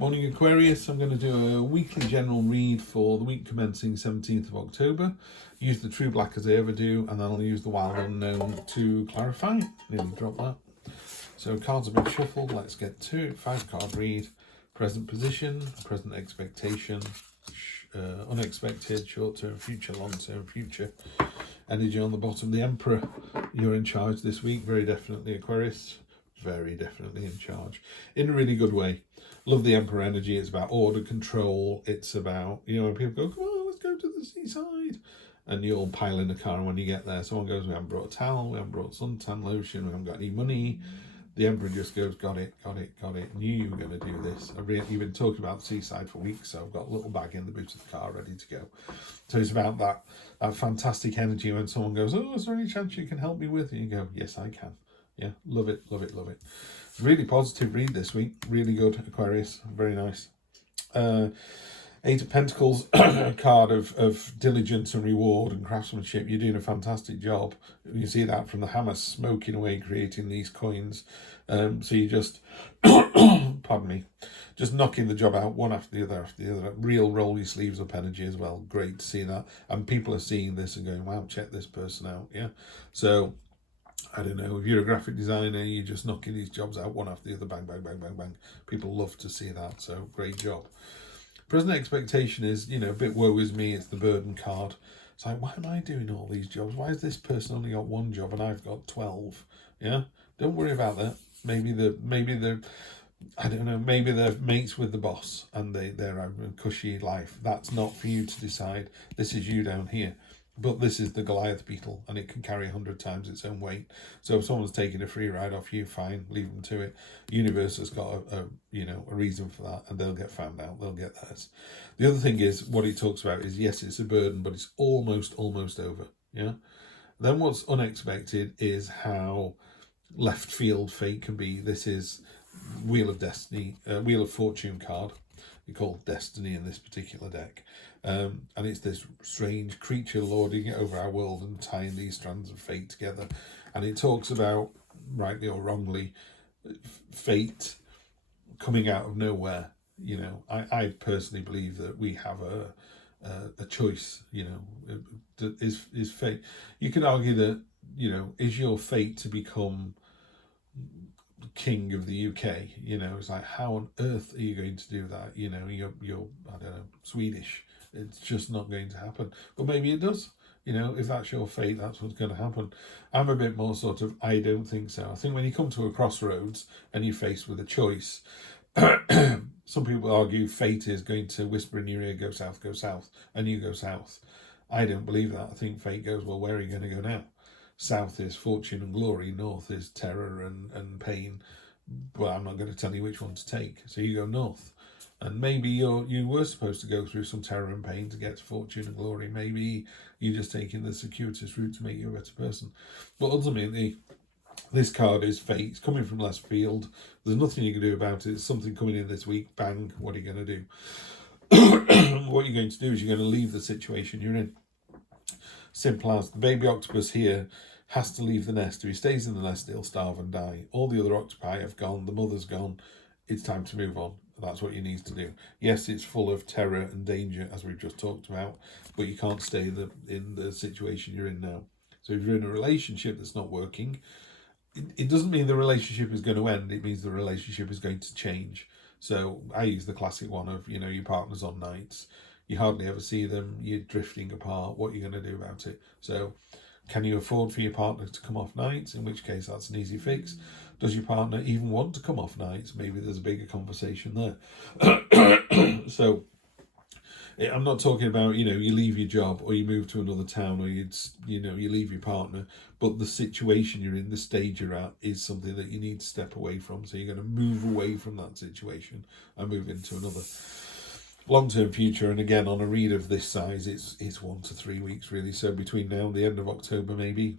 Morning Aquarius, I'm going to do a weekly general read for the week commencing 17th of October. Use the True Black as I ever do, and then I'll use the Wild Unknown to clarify. Nearly dropped that. So cards have been shuffled, let's get to it. 5-card read, present position, present expectation, unexpected, short-term future, long-term future. Energy on the bottom, the Emperor, you're in charge this week, very definitely Aquarius. Very definitely in charge in a really good way. Love the Emperor energy. It's about order, control. It's about, you know, when people go, come on, let's go to the seaside, and you'll pile in the car, and when you get there, someone goes, we haven't brought a towel, we haven't brought suntan lotion, we haven't got any money. The Emperor just goes, got it. Knew you were going to do this. You've been talking about the seaside for weeks, so I've got a little bag in the boot of the car ready to go. So it's about that fantastic energy when someone goes, oh, is there any chance you can help me with? And you go, yes, I can. Yeah, love it. Really positive read this week. Really good, Aquarius. Very nice. 8 of Pentacles, a card of diligence and reward and craftsmanship. You're doing a fantastic job. You see that from the hammer smoking away, creating these coins. So you just, pardon me, just knocking the job out one after the other. Real roll your sleeves up energy as well. Great to see that. And people are seeing this and going, wow, check this person out. Yeah. So, I don't know, if you're a graphic designer, you're just knocking these jobs out one after the other, bang, bang, bang, bang, bang. People love to see that, so great job. Present expectation is, you know, a bit woe is me, it's the burden card. It's like, why am I doing all these jobs? Why has this person only got one job and I've got 12? Yeah, don't worry about that. Maybe I don't know, maybe they're mates with the boss and they're having a cushy life. That's not for you to decide. This is you down here. But this is the Goliath beetle, and it can carry 100 times its own weight. So if someone's taking a free ride off you, fine, leave them to it. Universe has got a reason for that, and they'll get found out. They'll get theirs. The other thing is, what he talks about is, yes, it's a burden, but it's almost over. Yeah. Then what's unexpected is how left field fate can be. This is Wheel of Destiny, Wheel of Fortune card. We call Destiny in this particular deck. And it's this strange creature lording it over our world and tying these strands of fate together. And it talks about, rightly or wrongly, fate coming out of nowhere. You know, I personally believe that we have a choice. You know, is fate. You could argue that, you know, is your fate to become king of the UK? You know, it's like, how on earth are you going to do that? You know, you're I don't know, Swedish. It's just not going to happen. But maybe it does. You know, if that's your fate, that's what's going to happen. I'm a bit more sort of, I don't think so. I think when you come to a crossroads and you're faced with a choice, some people argue fate is going to whisper in your ear, go south, and you go south. I don't believe that. I think fate goes, well, where are you going to go now? South is fortune and glory, north is terror and pain. Well, I'm not going to tell you which one to take. So you go north. And maybe you were supposed to go through some terror and pain to get to fortune and glory. Maybe you're just taking the circuitous route to make you a better person. But ultimately, this card is fate. It's coming from left field. There's nothing you can do about it. It's something coming in this week. Bang. What are you going to do? What you're going to do is you're going to leave the situation you're in. Simple as. The baby octopus here has to leave the nest. If he stays in the nest, he'll starve and die. All the other octopi have gone. The mother's gone. It's time to move on. That's what you need to do. Yes, it's full of terror and danger, as we've just talked about, but you can't stay in the situation you're in now. So if you're in a relationship that's not working, it doesn't mean the relationship is going to end. It means the relationship is going to change. So I use the classic one of, you know, your partner's on nights. You hardly ever see them. You're drifting apart. What are you going to do about it? So can you afford for your partner to come off nights? In which case, that's an easy fix. Does your partner even want to come off nights? Maybe there's a bigger conversation there. So I'm not talking about, you know, you leave your job or you move to another town or you leave your partner, but the situation you're in, the stage you're at, is something that you need to step away from. So you're going to move away from that situation and move into another long-term future. And again, on a read of this size, it's 1 to 3 weeks really. So between now and the end of October, maybe.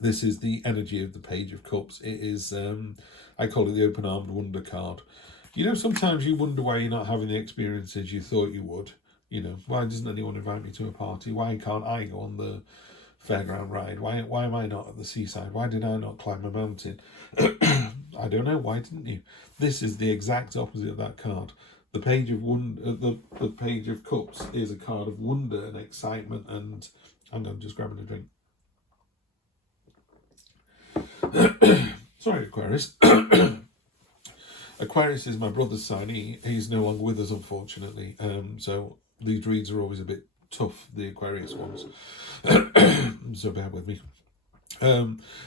This is the energy of the Page of Cups. It is, I call it the open-armed wonder card. You know, sometimes you wonder why you're not having the experiences you thought you would. You know, why doesn't anyone invite me to a party? Why can't I go on the fairground ride? Why am I not at the seaside? Why did I not climb a mountain? I don't know, why didn't you? This is the exact opposite of that card. The page of the page of cups is a card of wonder and excitement, and I'm just grabbing a drink. Sorry, Aquarius. Aquarius is my brother's sign. He's no longer with us, unfortunately. So these reads are always a bit tough, the Aquarius ones. So bear with me.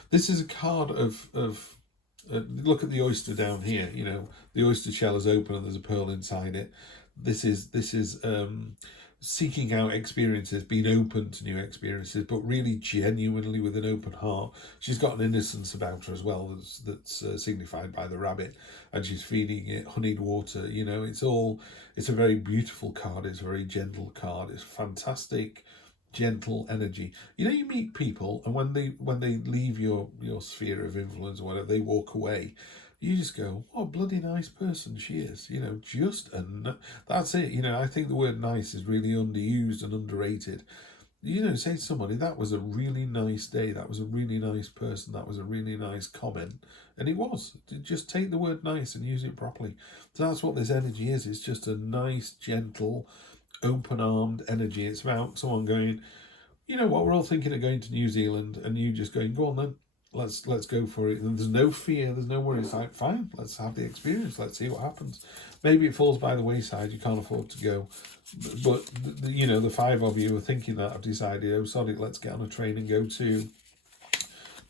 This is a card of look at the oyster down here. You know, the oyster shell is open and there's a pearl inside it. This is seeking out experiences, being open to new experiences, but really genuinely with an open heart. She's got an innocence about her as well that's signified by the rabbit, and she's feeding it honeyed water. You know, it's a very beautiful card. It's a very gentle card. It's fantastic, gentle energy. You know, you meet people, and when they leave your sphere of influence or whatever, they walk away, you just go, what a bloody nice person she is. You know, that's it. You know, I think the word nice is really underused and underrated. You know, say to somebody, that was a really nice day, that was a really nice person, that was a really nice comment. And it was. Just take the word nice and use it properly. So that's what this energy is. It's just a nice, gentle, open-armed energy. It's about someone going, you know what, we're all thinking of going to New Zealand, and you just going, go on then, let's go for it. And there's no fear, there's no worry. It's like, fine, let's have the experience, let's see what happens. Maybe it falls by the wayside, you can't afford to go, but you know, the five of you are thinking that, have decided, oh sorry, let's get on a train and go to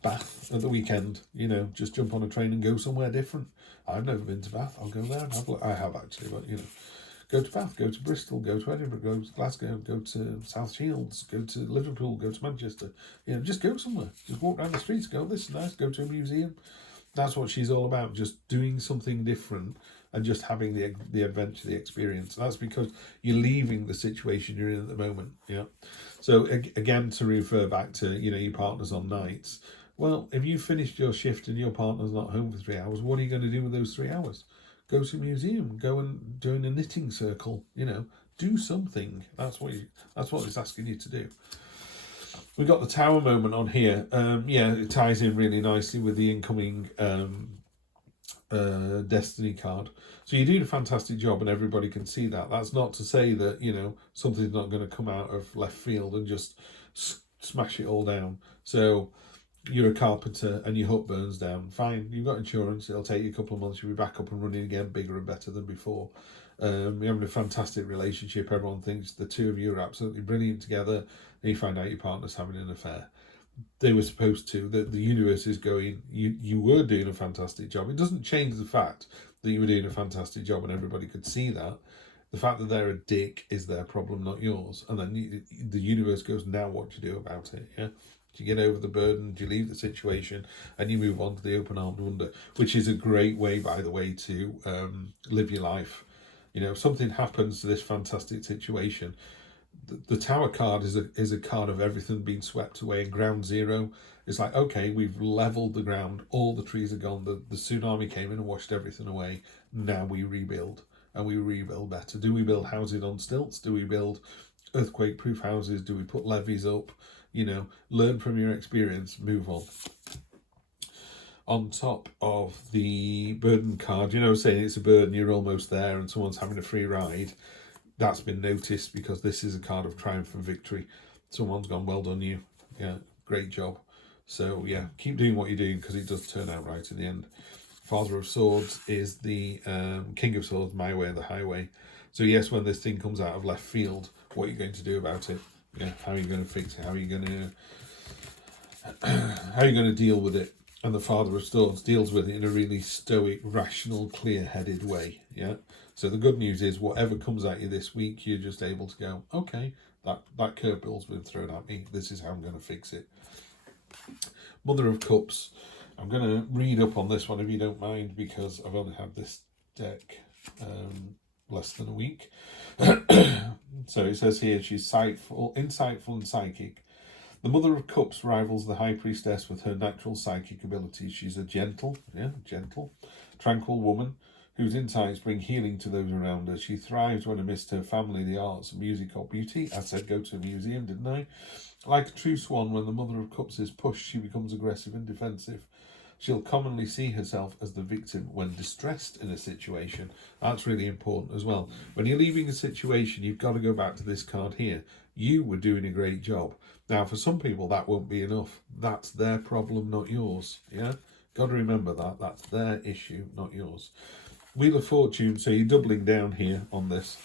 Bath at the weekend. You know, just jump on a train and go somewhere different. I've never been to Bath, I'll go there and have a look. I have actually, but you know, go to Bath, go to Bristol, go to Edinburgh, go to Glasgow, go to South Shields, go to Liverpool, go to Manchester. You know, just go somewhere. Just walk down the streets, go, this is nice, go to a museum. That's what she's all about, just doing something different and just having the adventure, the experience. That's because you're leaving the situation you're in at the moment. Yeah. So again, to refer back to, you know, your partners on nights. Well, if you finished your shift and your partner's not home for 3 hours, what are you going to do with those 3 hours? Go to a museum, go and join a knitting circle, you know, do something. That's what it's asking you to do. We got the Tower moment on here. Yeah, it ties in really nicely with the incoming Destiny card. So you're doing a fantastic job, and everybody can see that. That's not to say that, you know, something's not going to come out of left field and just smash it all down. So you're a carpenter and your hut burns down, fine, you've got insurance, it'll take you a couple of months, you'll be back up and running again, bigger and better than before. You're having a fantastic relationship, everyone thinks the two of you are absolutely brilliant together, and you find out your partner's having an affair. They were supposed to, the universe is going, you were doing a fantastic job. It doesn't change the fact that you were doing a fantastic job and everybody could see that. The fact that they're a dick is their problem, not yours. And then the universe goes, now what do you do about it? Yeah. Do you get over the burden? Do you leave the situation and you move on to the open-armed wonder, which is a great way, by the way, to live your life. You know, if something happens to this fantastic situation, the Tower card is a card of everything being swept away, and ground zero. It's like, okay, we've leveled the ground, all the trees are gone, the tsunami came in and washed everything away. Now we rebuild, and we rebuild better. Do we build houses on stilts? Do we build earthquake-proof houses? Do we put levees up? You know, learn from your experience, move on. On top of the burden card, you know, saying it's a burden, you're almost there and someone's having a free ride. That's been noticed because this is a card of triumph and victory. Someone's gone, well done you. Yeah, great job. So yeah, keep doing what you're doing because it does turn out right in the end. Father of Swords is the King of Swords, my way or the highway. So yes, when this thing comes out of left field, what are you going to do about it? Yeah, how are you going to fix it? How are you going to deal with it? And the Father of Swords deals with it in a really stoic, rational, clear-headed way. Yeah. So the good news is, whatever comes at you this week, you're just able to go, okay, that curveball's been thrown at me. This is how I'm going to fix it. Mother of Cups. I'm going to read up on this one if you don't mind, because I've only had this deck less than a week. So it says here, she's insightful and psychic. The Mother of Cups rivals the High Priestess with her natural psychic abilities. She's a gentle, tranquil woman whose insights bring healing to those around her. She thrives when amidst her family, the arts, music or beauty. I said go to a museum, didn't I? Like a true swan, when the Mother of Cups is pushed, she becomes aggressive and defensive. She'll commonly see herself as the victim when distressed in a situation. That's really important as well. When you're leaving a situation, you've got to go back to this card here. You were doing a great job. Now, for some people, that won't be enough. That's their problem, not yours. Yeah? Got to remember that. That's their issue, not yours. Wheel of Fortune, so you're doubling down here on this.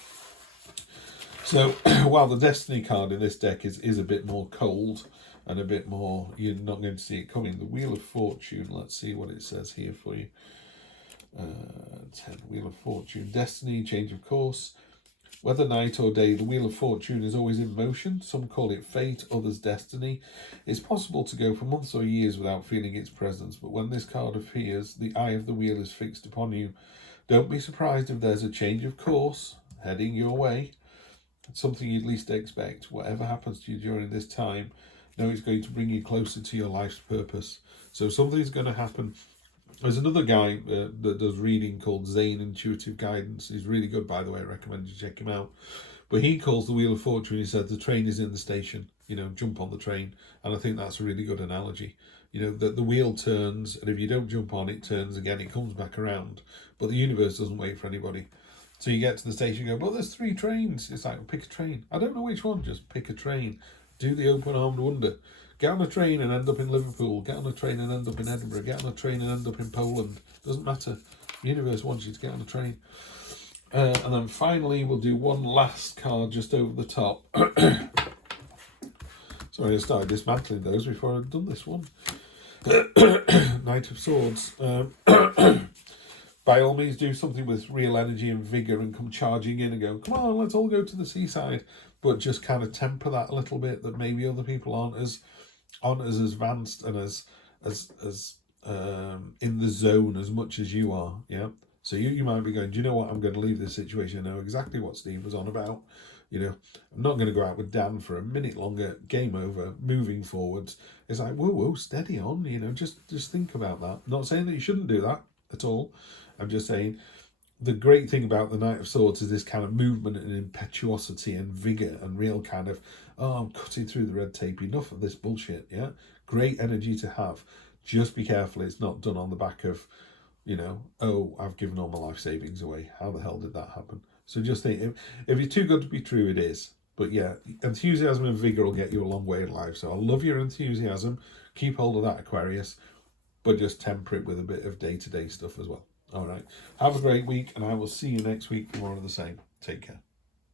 So, while the Destiny card in this deck is a bit more cold and a bit more, you're not going to see it coming. The Wheel of Fortune, let's see what it says here for you. 10, Wheel of Fortune, Destiny, change of course. Whether night or day, the Wheel of Fortune is always in motion. Some call it fate, others destiny. It's possible to go for months or years without feeling its presence, but when this card appears, the eye of the wheel is fixed upon you. Don't be surprised if there's a change of course heading your way. It's something you'd least expect. Whatever happens to you during this time, know it's going to bring you closer to your life's purpose. So something's going to happen. There's another guy that does reading called Zane Intuitive Guidance. He's really good, by the way. I recommend you check him out. But he calls the Wheel of Fortune. He said the train is in the station. You know, jump on the train. And I think that's a really good analogy. You know, that the wheel turns, and if you don't jump on, it turns again. It comes back around. But the universe doesn't wait for anybody. So you get to the station, you go, but there's 3 trains. It's like, pick a train. I don't know which one. Just pick a train. Do the open-armed wonder. Get on a train and end up in Liverpool. Get on a train and end up in Edinburgh. Get on a train and end up in Poland. Doesn't matter. The universe wants you to get on a train. And then finally, we'll do one last card just over the top. Sorry, I started dismantling those before I'd done this one. Knight of Swords. By all means, do something with real energy and vigour and come charging in and go, come on, let's all go to the seaside. But just kind of temper that a little bit, that maybe other people aren't as advanced and as in the zone as much as you are. Yeah. So you might be going, do you know what? I'm going to leave this situation. I know exactly what Steve was on about. You know, I'm not going to go out with Dan for a minute longer. Game over. Moving forwards. It's like, whoa, steady on. You know, just think about that. Not saying that you shouldn't do that at all. I'm just saying the great thing about the Knight of Swords is this kind of movement and impetuosity and vigour and real kind of, I'm cutting through the red tape. Enough of this bullshit. Yeah. Great energy to have. Just be careful it's not done on the back of, you know, oh, I've given all my life savings away. How the hell did that happen? So just think, if you're too good to be true, it is. But yeah, enthusiasm and vigour will get you a long way in life. So I love your enthusiasm. Keep hold of that, Aquarius. But just temper it with a bit of day-to-day stuff as well. All right. Have a great week, and I will see you next week for more of the same. Take care.